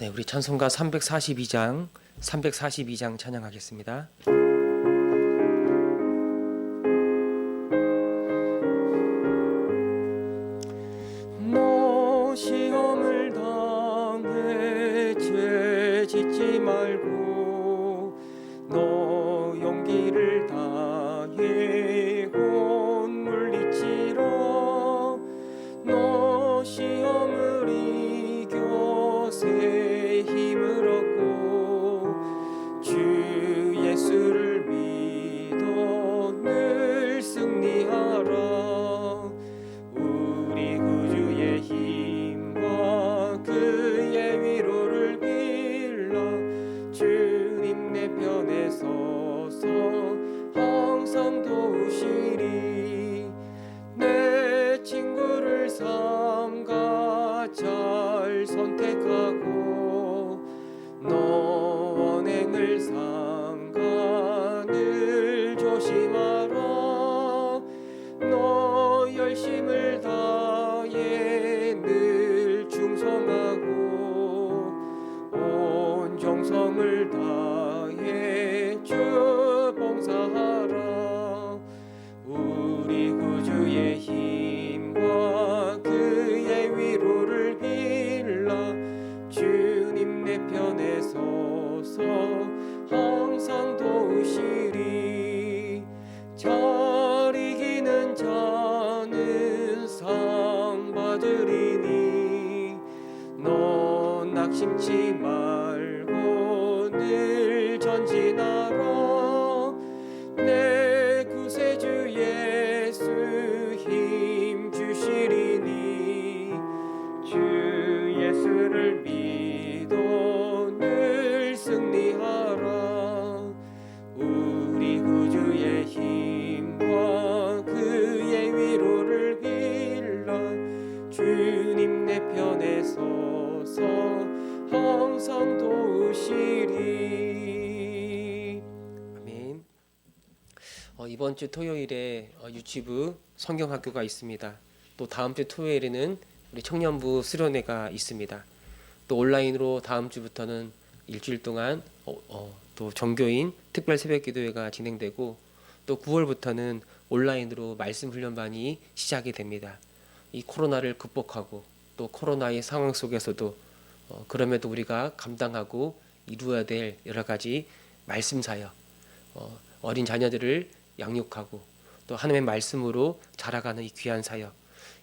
네, 우리 찬송가 342장 찬양하겠습니다. 너 시험을 당해 죄 짓지 말고 너 용기를 다해 곧 물리치라. 너 시험을 이겨 새 힘을 얻고 주 예수를 믿어 늘 승리하라. 우리 구주의 힘과 그의 위로를 빌라. 주님 내 편에 서서 항상 도우시리. 내 친구를 삼가 잘 선택하고 너 언행을 삼가 늘 조심하라. 너 열심을 다해 늘 충성하고 온 정성을 다해 주 봉사하라. 우리 구주의 힘과 그의 위로를 빌라. 주님 내 편에 서서 항상 도우시리. 잘 이기는 자는 상 받으리니 너 낙심치 말고 늘 전진하라. 내 구세주 예수 힘 주시리니 주 예수를 믿어 늘 승리하라. 우리 구주의 힘과 그의 위로를 빌라. 주님 내 편에 서서 항상 도우시리. 아멘. 이번 주 토요일에 유치부 성경학교가 있습니다. 또 다음 주 토요일에는 우리 청년부 수련회가 있습니다. 또 온라인으로 다음 주부터는 일주일 동안 또 정교인 특별 새벽기도회가 진행되고 또 9월부터는 온라인으로 말씀 훈련반이 시작이 됩니다. 이 코로나를 극복하고 또 코로나의 상황 속에서도 그럼에도 우리가 감당하고 이루어야 될 여러 가지 말씀 사역, 어린 자녀들을 양육하고 또 하나님의 말씀으로 자라가는 이 귀한 사역,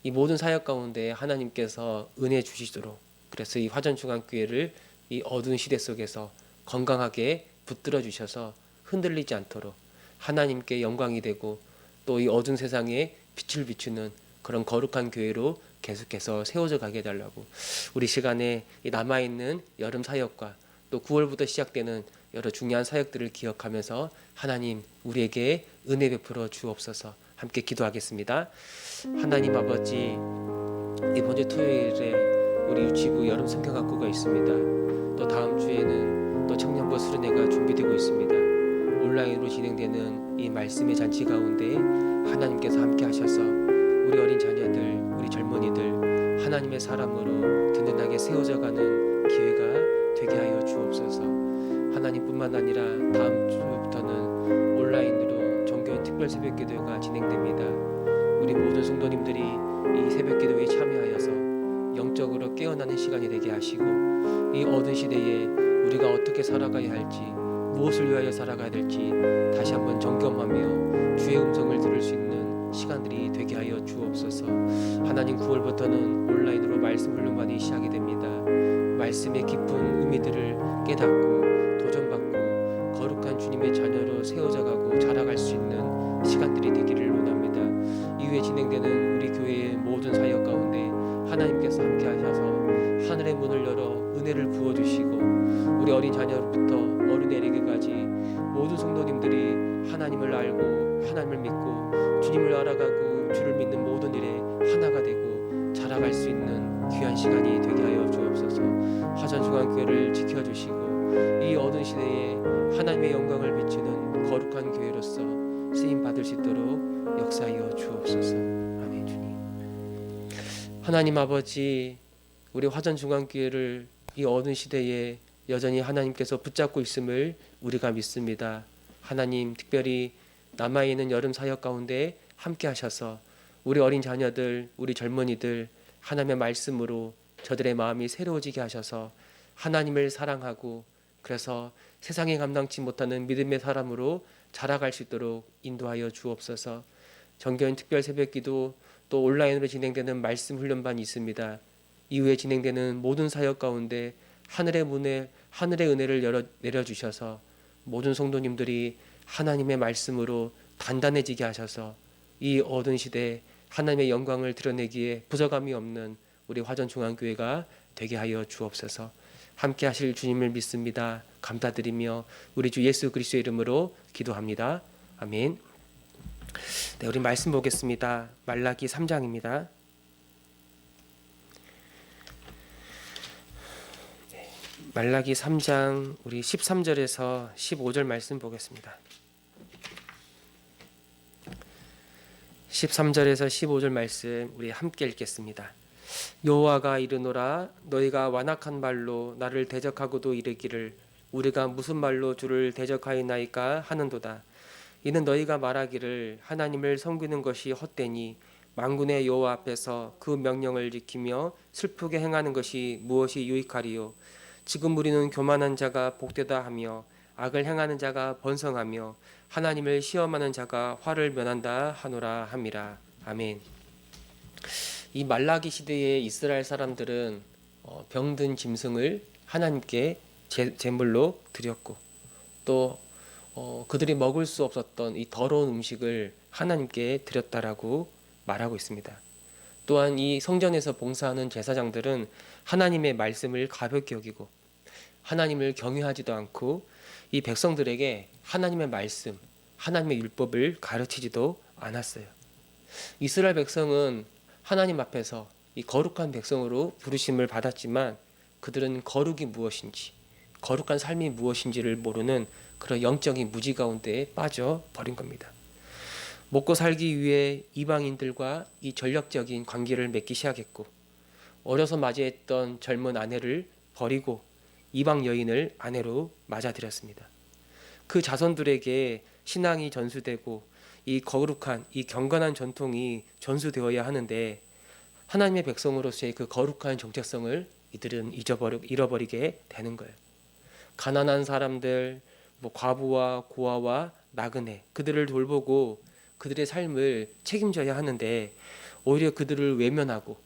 이 모든 사역 가운데 하나님께서 은혜 주시도록, 그래서 이 화전중앙교회를 이 어두운 시대 속에서 건강하게 붙들어 주셔서 흔들리지 않도록 하나님께 영광이 되고 또 이 어두운 세상에 빛을 비추는 그런 거룩한 교회로 계속해서 세워져 가게 해달라고, 우리 시간에 남아있는 여름 사역과 또 9월부터 시작되는 여러 중요한 사역들을 기억하면서 하나님 우리에게 은혜 베풀어 주옵소서. 함께 기도하겠습니다. 하나님 아버지, 이번 주 토요일에 우리 유치부 여름 성경학교가 있습니다. 또 다음 주에는 또 청년부 수련회가 준비되고 있습니다. 온라인으로 진행되는 이 말씀의 잔치 가운데 하나님께서 함께 하셔서 우리 어린 자녀들, 우리 젊은이들 하나님의 사람으로 든든하게 세워져가는 기회가 되게 하여 주옵소서. 하나님뿐만 아니라 다음 주부터는 온라인으로 정교인 특별 새벽기도회가 진행됩니다. 우리 모든 성도님들이 이 새벽기도회에 참여하여서 영적으로 깨어나는 시간이 되게 하시고 이 어두운 시대에 우리가 어떻게 살아가야 할지, 무엇을 위하여 살아가야 될지 다시 한번 점검하며 주의 음성을 들을 수 있는 시간들이 되게 하여 주옵소서. 하나님 9월부터는 온라인으로 말씀 훈련반이 시작이 됩니다. 말씀의 깊은 의미들을 깨닫고 도전받고 거룩한 주님의 자녀로 세워져가고 자라갈 수 있는 시간들이 되기를 원합니다. 이후에 진행되는 우리 교회의 모든 사역 가운데 하나님께서 함께 하셔서 하늘의 문을 열어 은혜를 부어주시고 우리 어린 자녀로부터 어른에게까지 모든 성도님들이 하나님을 알고 하나님을 믿고 주님을 알아가고 주를 믿는 모든 일에 하나가 되고 자라갈 수 있는 귀한 시간이 되게 하여 주옵소서. 화전중앙교회를 지켜주시고 이 어두운 시대에 하나님의 영광을 비추는 거룩한 교회로서 쓰임 받을 수 있도록 역사하여 주옵소서. 아멘. 주님, 하나님 아버지, 우리 화전중앙교회를 이 어두운 시대에 여전히 하나님께서 붙잡고 있음을 우리가 믿습니다. 하나님, 특별히 남아있는 여름 사역 가운데 함께 하셔서 우리 어린 자녀들, 우리 젊은이들 하나님의 말씀으로 저들의 마음이 새로워지게 하셔서 하나님을 사랑하고, 그래서 세상에 감당치 못하는 믿음의 사람으로 자라갈 수 있도록 인도하여 주옵소서. 정교인 특별 새벽기도, 또 온라인으로 진행되는 말씀 훈련반이 있습니다. 이후에 진행되는 모든 사역 가운데 하늘의 문에 하늘의 은혜를 내려주셔서 모든 성도님들이 하나님의 말씀으로 단단해지게 하셔서 이 어두운 시대에 하나님의 영광을 드러내기에 부족함이 없는 우리 화전중앙교회가 되게 하여 주옵소서. 함께 하실 주님을 믿습니다. 감사드리며 우리 주 예수 그리스도의 이름으로 기도합니다. 아멘. 네, 우리 말씀 보겠습니다. 말라기 3장입니다. 말라기 3장 우리 13절에서 15절 말씀 보겠습니다. 13절에서 15절 말씀 우리 함께 읽겠습니다. 여호와가 이르노라, 너희가 완악한 말로 나를 대적하고도 이르기를 우리가 무슨 말로 주를 대적하였나이까 하는도다. 이는 너희가 말하기를 하나님을 섬기는 것이 헛되니 만군의 여호와 앞에서 그 명령을 지키며 슬프게 행하는 것이 무엇이 유익하리요. 지금 우리는 교만한 자가 복되다 하며 악을 행하는 자가 번성하며 하나님을 시험하는 자가 화를 면한다 하노라 함이라. 아멘. 이 말라기 시대의 이스라엘 사람들은 병든 짐승을 하나님께 제물로 드렸고, 또 그들이 먹을 수 없었던 이 더러운 음식을 하나님께 드렸다라고 말하고 있습니다. 또한 이 성전에서 봉사하는 제사장들은 하나님의 말씀을 가볍게 여기고 하나님을 경외하지도 않고 이 백성들에게 하나님의 말씀, 하나님의 율법을 가르치지도 않았어요. 이스라엘 백성은 하나님 앞에서 이 거룩한 백성으로 부르심을 받았지만 그들은 거룩이 무엇인지, 거룩한 삶이 무엇인지를 모르는 그런 영적인 무지 가운데에 빠져버린 겁니다. 먹고 살기 위해 이방인들과 이 전력적인 관계를 맺기 시작했고, 어려서 맞이했던 젊은 아내를 버리고 이방 여인을 아내로 맞아들였습니다. 그 자손들에게 신앙이 전수되고 이 거룩한, 이 경건한 전통이 전수되어야 하는데 하나님의 백성으로서의 그 거룩한 정체성을 이들은 잃어버리게 되는 거예요. 가난한 사람들, 과부와 고아와 나그네, 그들을 돌보고 그들의 삶을 책임져야 하는데 오히려 그들을 외면하고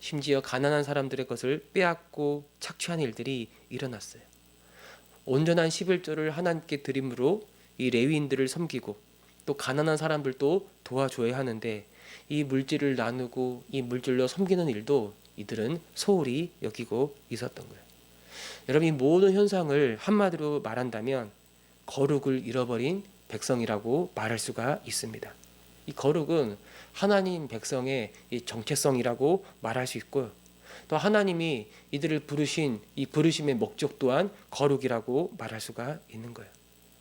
심지어 가난한 사람들의 것을 빼앗고 착취하는 일들이 일어났어요. 온전한 11조를 하나님께 드림으로 이 레위인들을 섬기고 또 가난한 사람들도 도와줘야 하는데 이 물질을 나누고 이 물질로 섬기는 일도 이들은 소홀히 여기고 있었던 거예요. 여러분, 이 모든 현상을 한마디로 말한다면 거룩을 잃어버린 백성이라고 말할 수가 있습니다. 이 거룩은 하나님 백성의 이 정체성이라고 말할 수 있고요. 또 하나님이 이들을 부르신 이 부르심의 목적 또한 거룩이라고 말할 수가 있는 거예요.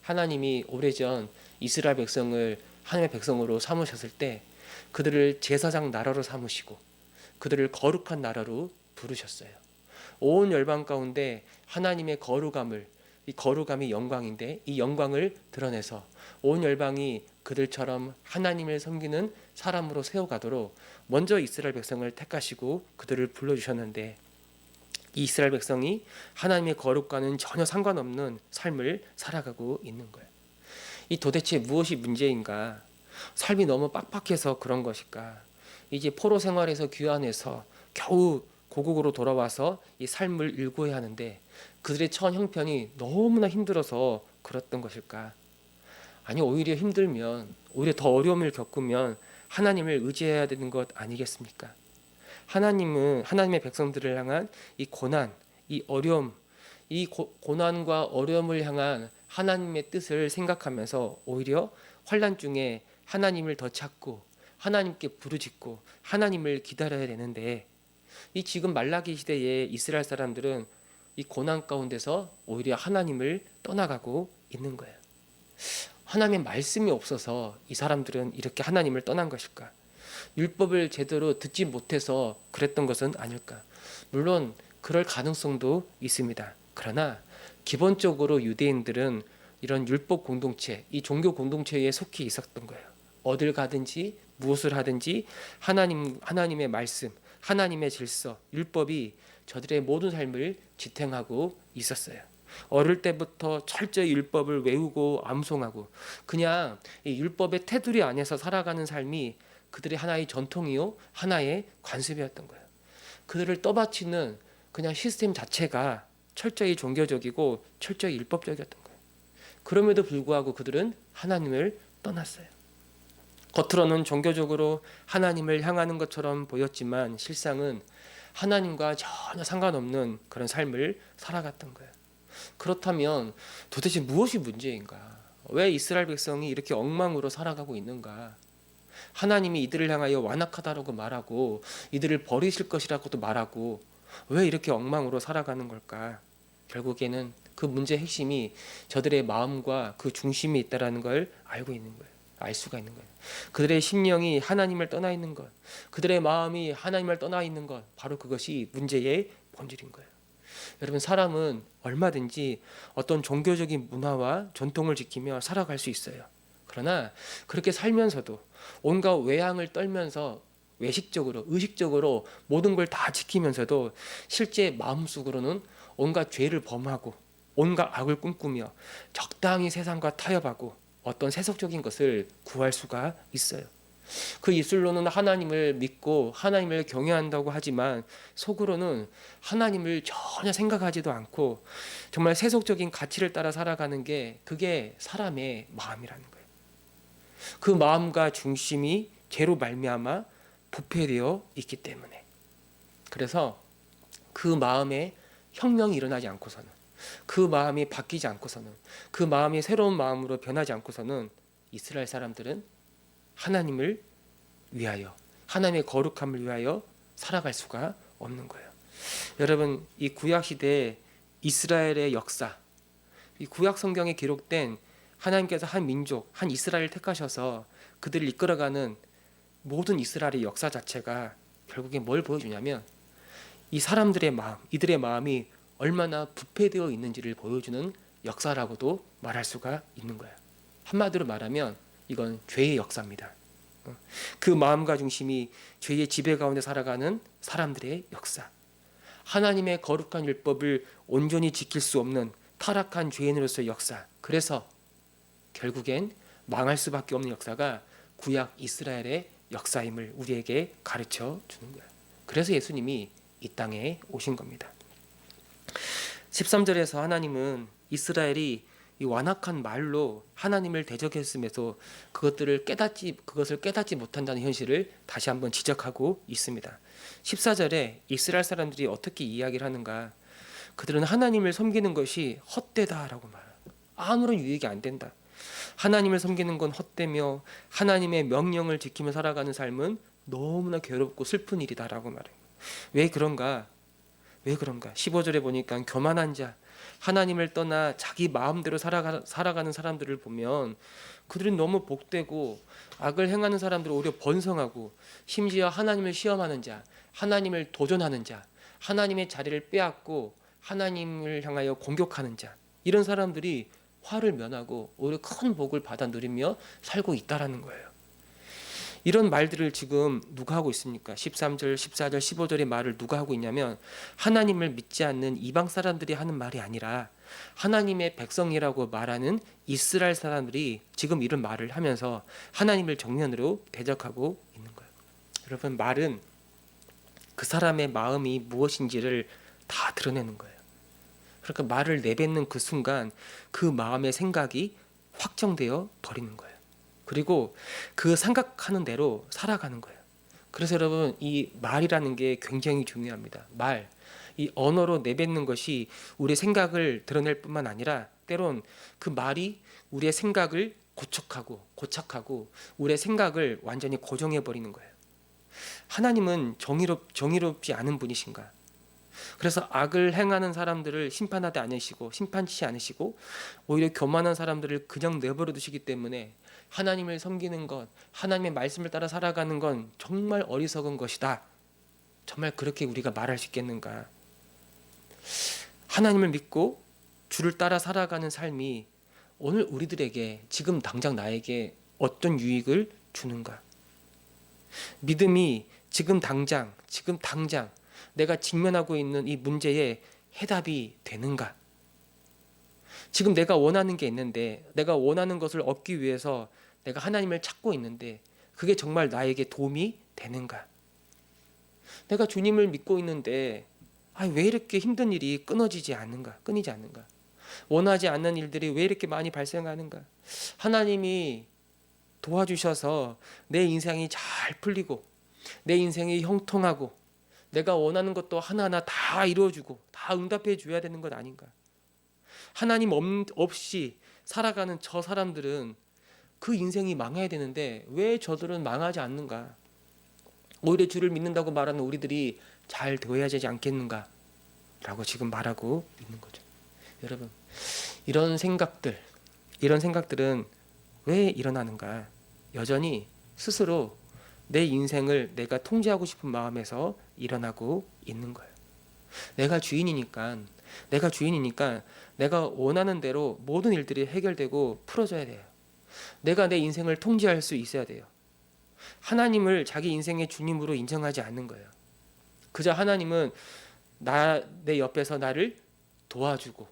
하나님이 오래전 이스라엘 백성을 하나님의 백성으로 삼으셨을 때 그들을 제사장 나라로 삼으시고 그들을 거룩한 나라로 부르셨어요. 온 열방 가운데 하나님의 거룩함을, 이 거룩함이 영광인데 이 영광을 드러내서 온 열방이 그들처럼 하나님을 섬기는 사람으로 세워가도록 먼저 이스라엘 백성을 택하시고 그들을 불러주셨는데 이 이스라엘 백성이 하나님의 거룩과는 전혀 상관없는 삶을 살아가고 있는 거예요. 이 도대체 무엇이 문제인가? 삶이 너무 빡빡해서 그런 것일까? 이제 포로 생활에서 귀환해서 겨우 고국으로 돌아와서 이 삶을 일구어야 하는데 그들의 처한 형편이 너무나 힘들어서 그랬던 것일까? 아니, 오히려 힘들면, 오히려 더 어려움을 겪으면 하나님을 의지해야 되는 것 아니겠습니까? 하나님은 하나님의 백성들을 향한 이 고난, 이 어려움, 이 고난과 어려움을 향한 하나님의 뜻을 생각하면서 오히려 환난 중에 하나님을 더 찾고 하나님께 부르짖고 하나님을 기다려야 되는데 이 지금 말라기 시대의 이스라엘 사람들은 이 고난 가운데서 오히려 하나님을 떠나가고 있는 거예요. 하나님의 말씀이 없어서 이 사람들은 이렇게 하나님을 떠난 것일까? 율법을 제대로 듣지 못해서 그랬던 것은 아닐까? 물론 그럴 가능성도 있습니다. 그러나 기본적으로 유대인들은 이런 율법 공동체, 이 종교 공동체에 속해 있었던 거예요. 어딜 가든지 무엇을 하든지 하나님의 말씀, 하나님의 질서, 율법이 저들의 모든 삶을 지탱하고 있었어요. 어릴 때부터 철저히 율법을 외우고 암송하고 그냥 이 율법의 테두리 안에서 살아가는 삶이 그들의 하나의 전통이요, 하나의 관습이었던 거예요. 그들을 떠받치는 그냥 시스템 자체가 철저히 종교적이고 철저히 율법적이었던 거예요. 그럼에도 불구하고 그들은 하나님을 떠났어요. 겉으로는 종교적으로 하나님을 향하는 것처럼 보였지만 실상은 하나님과 전혀 상관없는 그런 삶을 살아갔던 거예요. 그렇다면 도대체 무엇이 문제인가? 왜 이스라엘 백성이 이렇게 엉망으로 살아가고 있는가? 하나님이 이들을 향하여 완악하다라고 말하고 이들을 버리실 것이라고도 말하고 왜 이렇게 엉망으로 살아가는 걸까? 결국에는 그 문제의 핵심이 저들의 마음과 그 중심에 있다라는 걸 알고 있는 거예요. 알 수가 있는 거예요. 그들의 심령이 하나님을 떠나 있는 것, 그들의 마음이 하나님을 떠나 있는 것, 바로 그것이 문제의 본질인 거예요. 여러분, 사람은 얼마든지 어떤 종교적인 문화와 전통을 지키며 살아갈 수 있어요. 그러나 그렇게 살면서도 온갖 외향을 떨면서 외식적으로, 의식적으로 모든 걸 다 지키면서도 실제 마음속으로는 온갖 죄를 범하고 온갖 악을 꿈꾸며 적당히 세상과 타협하고 어떤 세속적인 것을 구할 수가 있어요. 그 입술로는 하나님을 믿고 하나님을 경외한다고 하지만 속으로는 하나님을 전혀 생각하지도 않고 정말 세속적인 가치를 따라 살아가는 게 그게 사람의 마음이라는 거예요. 그 마음과 중심이 죄로 말미암아 부패되어 있기 때문에, 그래서 그 마음에 혁명이 일어나지 않고서는, 그 마음이 바뀌지 않고서는, 그 마음이 새로운 마음으로 변하지 않고서는 이스라엘 사람들은 하나님을 위하여, 하나님의 거룩함을 위하여 살아갈 수가 없는 거예요. 여러분, 이 구약 시대 이스라엘의 역사, 이 구약 성경에 기록된 하나님께서 한 민족, 한 이스라엘을 택하셔서 그들을 이끌어가는 모든 이스라엘의 역사 자체가 결국에 뭘 보여주냐면 이 사람들의 마음, 이들의 마음이 얼마나 부패되어 있는지를 보여주는 역사라고도 말할 수가 있는 거예요. 한마디로 말하면 이건 죄의 역사입니다. 그 마음과 중심이 죄의 지배 가운데 살아가는 사람들의 역사, 하나님의 거룩한 율법을 온전히 지킬 수 없는 타락한 죄인으로서의 역사, 그래서 결국엔 망할 수밖에 없는 역사가 구약 이스라엘의 역사임을 우리에게 가르쳐 주는 거예요. 그래서 예수님이 이 땅에 오신 겁니다. 13절에서 하나님은 이스라엘이 이 완악한 말로 하나님을 대적했음에도 그것을 깨닫지 못한다는 현실을 다시 한번 지적하고 있습니다. 14절에 이스라엘 사람들이 어떻게 이야기를 하는가? 그들은 하나님을 섬기는 것이 헛되다라고 말해요. 아무런 유익이 안 된다. 하나님을 섬기는 건 헛되며 하나님의 명령을 지키며 살아가는 삶은 너무나 괴롭고 슬픈 일이다라고 말해요. 왜 그런가? 15절에 보니까 교만한 자, 하나님을 떠나 자기 마음대로 살아가는 사람들을 보면 그들은 너무 복되고 악을 행하는 사람들은 오히려 번성하고 심지어 하나님을 시험하는 자, 하나님을 도전하는 자, 하나님의 자리를 빼앗고 하나님을 향하여 공격하는 자, 이런 사람들이 화를 면하고 오히려 큰 복을 받아 누리며 살고 있다라는 거예요. 이런 말들을 지금 누가 하고 있습니까? 13절, 14절, 15절의 말을 누가 하고 있냐면 하나님을 믿지 않는 이방 사람들이 하는 말이 아니라 하나님의 백성이라고 말하는 이스라엘 사람들이 지금 이런 말을 하면서 하나님을 정면으로 대적하고 있는 거예요. 여러분, 말은 그 사람의 마음이 무엇인지를 다 드러내는 거예요. 그러니까 말을 내뱉는 그 순간 그 마음의 생각이 확정되어 버리는 거예요. 그리고 그 생각하는 대로 살아가는 거예요. 그래서 여러분, 이 말이라는 게 굉장히 중요합니다. 말, 이 언어로 내뱉는 것이 우리의 생각을 드러낼 뿐만 아니라 때론 그 말이 우리의 생각을 고착하고 우리의 생각을 완전히 고정해 버리는 거예요. 하나님은 정의롭지 않은 분이신가? 그래서 악을 행하는 사람들을 심판치 않으시고 오히려 교만한 사람들을 그냥 내버려 두시기 때문에 하나님을 섬기는 것, 하나님의 말씀을 따라 살아가는 건 정말 어리석은 것이다. 정말 그렇게 우리가 말할 수 있겠는가? 하나님을 믿고 주를 따라 살아가는 삶이 오늘 우리들에게 지금 당장 나에게 어떤 유익을 주는가? 믿음이 지금 당장 내가 직면하고 있는 이 문제에 해답이 되는가? 지금 내가 원하는 게 있는데, 내가 원하는 것을 얻기 위해서 내가 하나님을 찾고 있는데 그게 정말 나에게 도움이 되는가? 내가 주님을 믿고 있는데 왜 이렇게 힘든 일이 끊이지 않는가? 원하지 않는 일들이 왜 이렇게 많이 발생하는가? 하나님이 도와주셔서 내 인생이 잘 풀리고 내 인생이 형통하고 내가 원하는 것도 하나하나 다 이루어주고 다 응답해 줘야 되는 것 아닌가? 하나님 없이 살아가는 저 사람들은 그 인생이 망해야 되는데 왜 저들은 망하지 않는가? 오히려 주를 믿는다고 말하는 우리들이 잘 되어야 되지 않겠는가? 라고 지금 말하고 있는 거죠. 여러분, 이런 생각들은 왜 일어나는가? 여전히 스스로 내 인생을 내가 통제하고 싶은 마음에서 일어나고 있는 거예요. 내가 주인이니까 내가 원하는 대로 모든 일들이 해결되고 풀어져야 돼요. 내가 내 인생을 통제할 수 있어야 돼요. 하나님을 자기 인생의 주님으로 인정하지 않는 거예요. 그저 하나님은 내 옆에서 나를 도와주고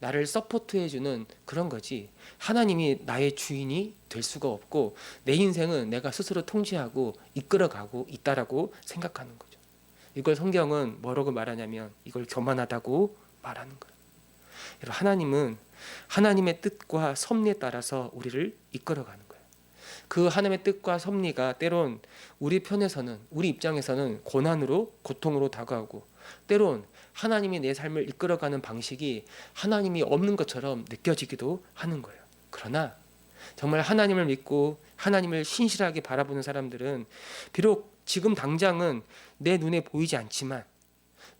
나를 서포트해주는 그런 거지, 하나님이 나의 주인이 될 수가 없고 내 인생은 내가 스스로 통제하고 이끌어가고 있다라고 생각하는 거죠. 이걸 성경은 뭐라고 말하냐면 이걸 교만하다고 말하는 거예요. 여러분, 하나님은 하나님의 뜻과 섭리에 따라서 우리를 이끌어가는 거예요. 그 하나님의 뜻과 섭리가 때론 우리 편에서는, 우리 입장에서는 고난으로, 고통으로 다가오고, 때론 하나님이 내 삶을 이끌어가는 방식이 하나님이 없는 것처럼 느껴지기도 하는 거예요. 그러나 정말 하나님을 믿고 하나님을 신실하게 바라보는 사람들은 비록 지금 당장은 내 눈에 보이지 않지만,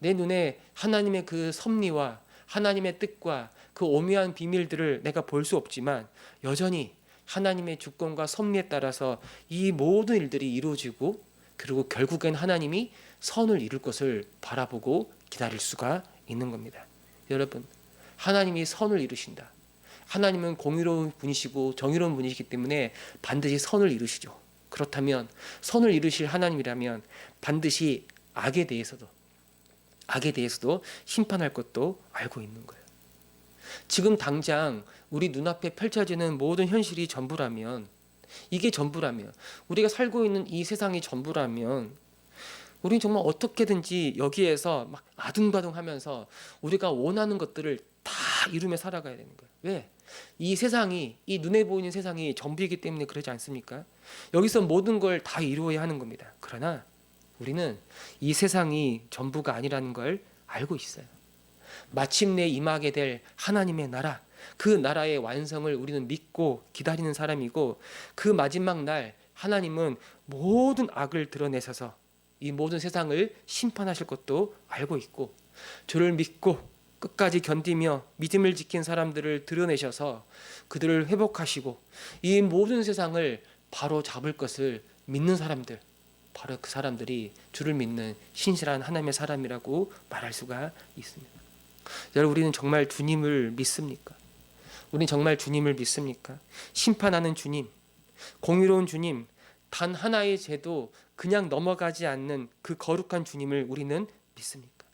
내 눈에 하나님의 그 섭리와 하나님의 뜻과 그 오묘한 비밀들을 내가 볼 수 없지만 여전히 하나님의 주권과 섭리에 따라서 이 모든 일들이 이루어지고, 그리고 결국엔 하나님이 선을 이룰 것을 바라보고 기다릴 수가 있는 겁니다. 여러분, 하나님이 선을 이루신다. 하나님은 공의로운 분이시고 정의로운 분이시기 때문에 반드시 선을 이루시죠. 그렇다면 선을 이루실 하나님이라면 반드시 악에 대해서도 심판할 것도 알고 있는 거예요. 지금 당장 우리 눈앞에 펼쳐지는 모든 현실이 전부라면, 이게 전부라면, 우리가 살고 있는 이 세상이 전부라면 우리는 정말 어떻게든지 여기에서 막 아둥바둥하면서 우리가 원하는 것들을 다 이루며 살아가야 되는 거예요. 왜? 이 세상이, 이 눈에 보이는 세상이 전부이기 때문에 그러지 않습니까? 여기서 모든 걸 다 이루어야 하는 겁니다. 그러나 우리는 이 세상이 전부가 아니라는 걸 알고 있어요. 마침내 임하게 될 하나님의 나라, 그 나라의 완성을 우리는 믿고 기다리는 사람이고, 그 마지막 날 하나님은 모든 악을 드러내셔서 이 모든 세상을 심판하실 것도 알고 있고, 주를 믿고 끝까지 견디며 믿음을 지킨 사람들을 드러내셔서 그들을 회복하시고 이 모든 세상을 바로 잡을 것을 믿는 사람들, 바로 그 사람들이 주를 믿는 신실한 하나님의 사람이라고 말할 수가 있습니다. 여러분, 우리는 정말 주님을 믿습니까? 우리는 정말 주님을 믿습니까? 심판하는 주님, 공의로운 주님, 단 하나의 죄도 그냥 넘어가지 않는 그 거룩한 주님을 우리는 믿습니까?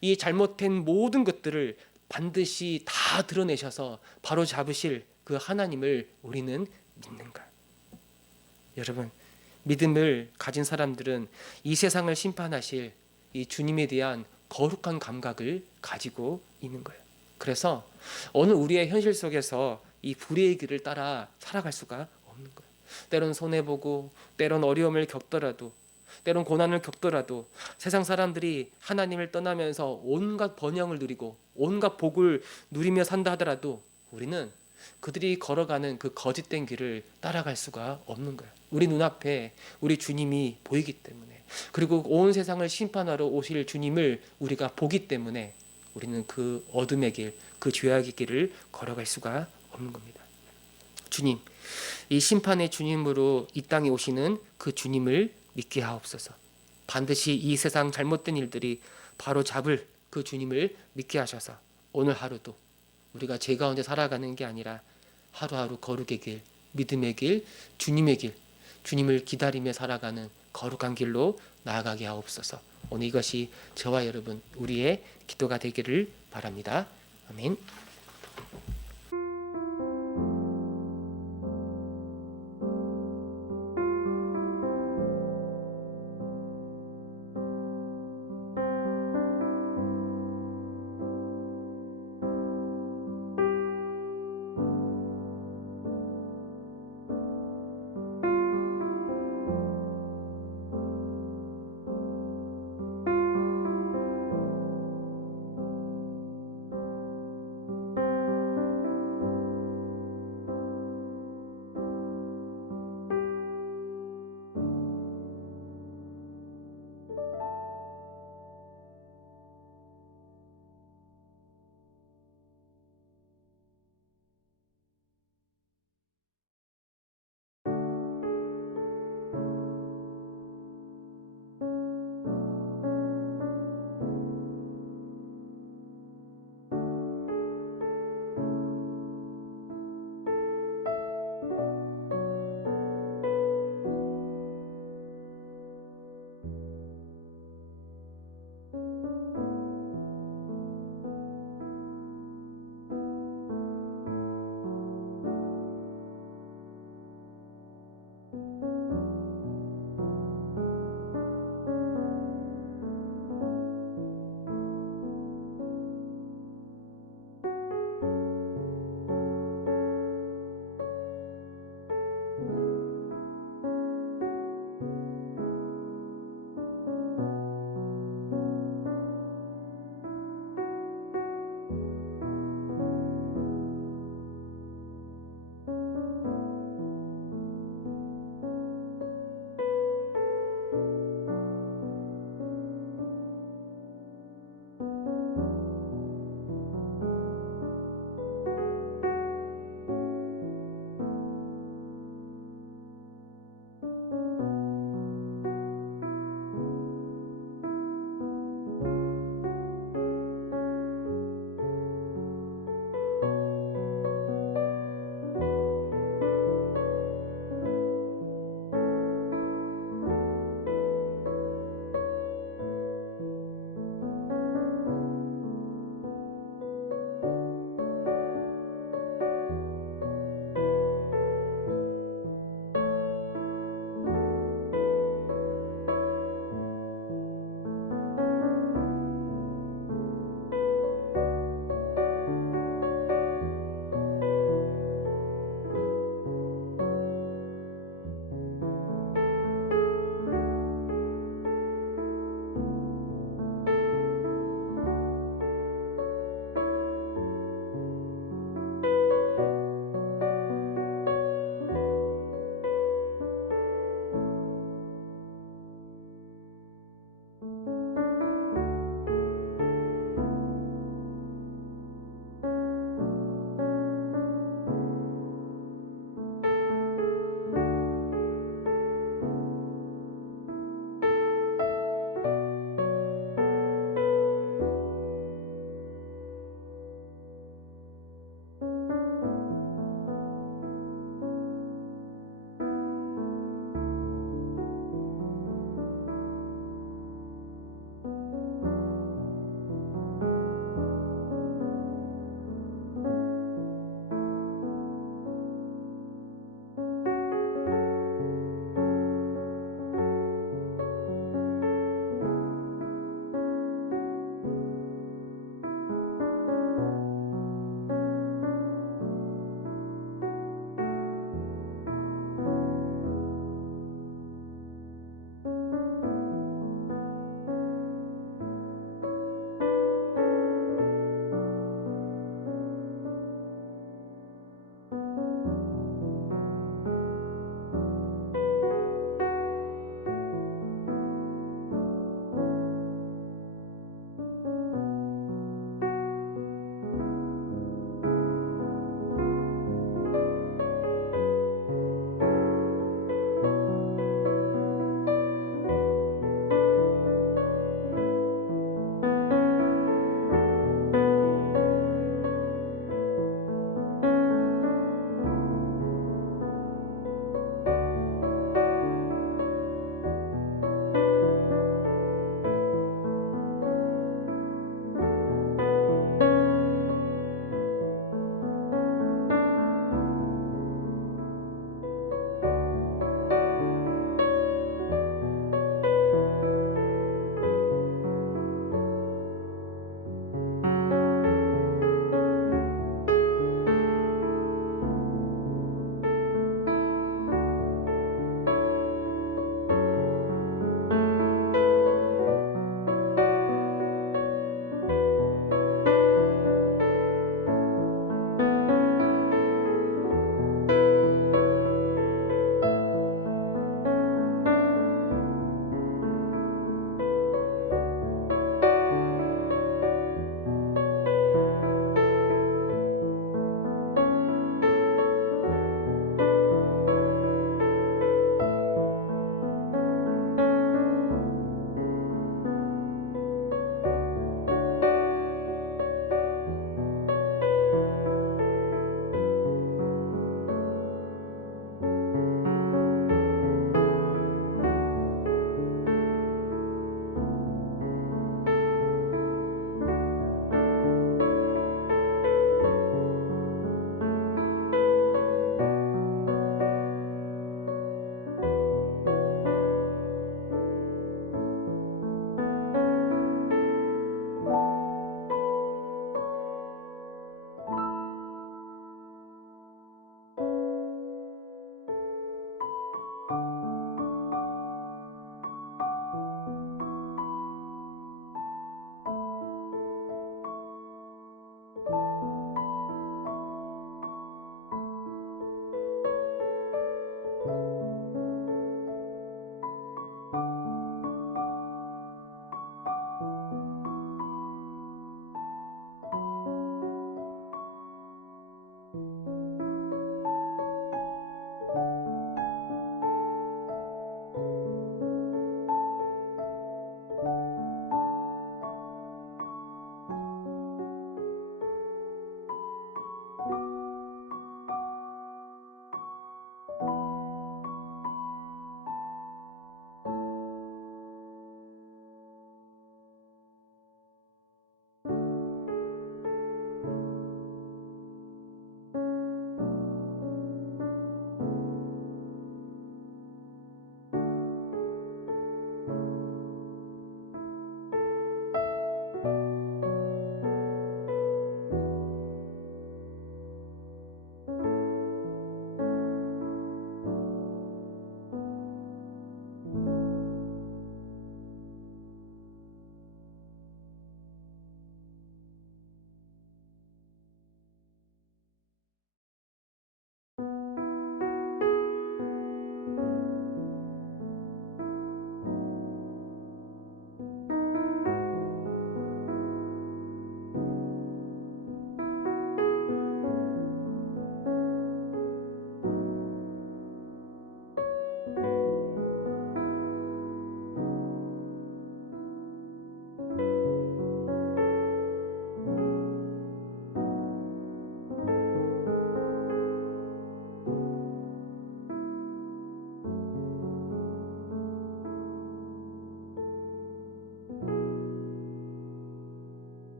이 잘못된 모든 것들을 반드시 다 드러내셔서 바로 잡으실 그 하나님을 우리는 믿는가? 여러분, 믿음을 가진 사람들은 이 세상을 심판하실 이 주님에 대한 거룩한 감각을 가지고 있는 거예요. 그래서 어느 우리의 현실 속에서 이 불의의 길을 따라 살아갈 수가 없는 거예요. 때론 손해보고, 때론 어려움을 겪더라도, 때론 고난을 겪더라도, 세상 사람들이 하나님을 떠나면서 온갖 번영을 누리고 온갖 복을 누리며 산다 하더라도 우리는 그들이 걸어가는 그 거짓된 길을 따라갈 수가 없는 거예요. 우리 눈앞에 우리 주님이 보이기 때문에, 그리고 온 세상을 심판하러 오실 주님을 우리가 보기 때문에 우리는 그 어둠의 길, 그 죄악의 길을 걸어갈 수가 없는 겁니다. 주님, 이 심판의 주님으로 이 땅에 오시는 그 주님을 믿게 하옵소서. 반드시 이 세상 잘못된 일들이 바로 잡을 그 주님을 믿게 하셔서 오늘 하루도 우리가 죄 가운데 살아가는 게 아니라 하루하루 거룩의 길, 믿음의 길, 주님의 길, 주님을 기다리며 살아가는 거룩한 길로 나아가게 하옵소서. 오늘 이것이 저와 여러분 우리의 기도가 되기를 바랍니다. 아멘.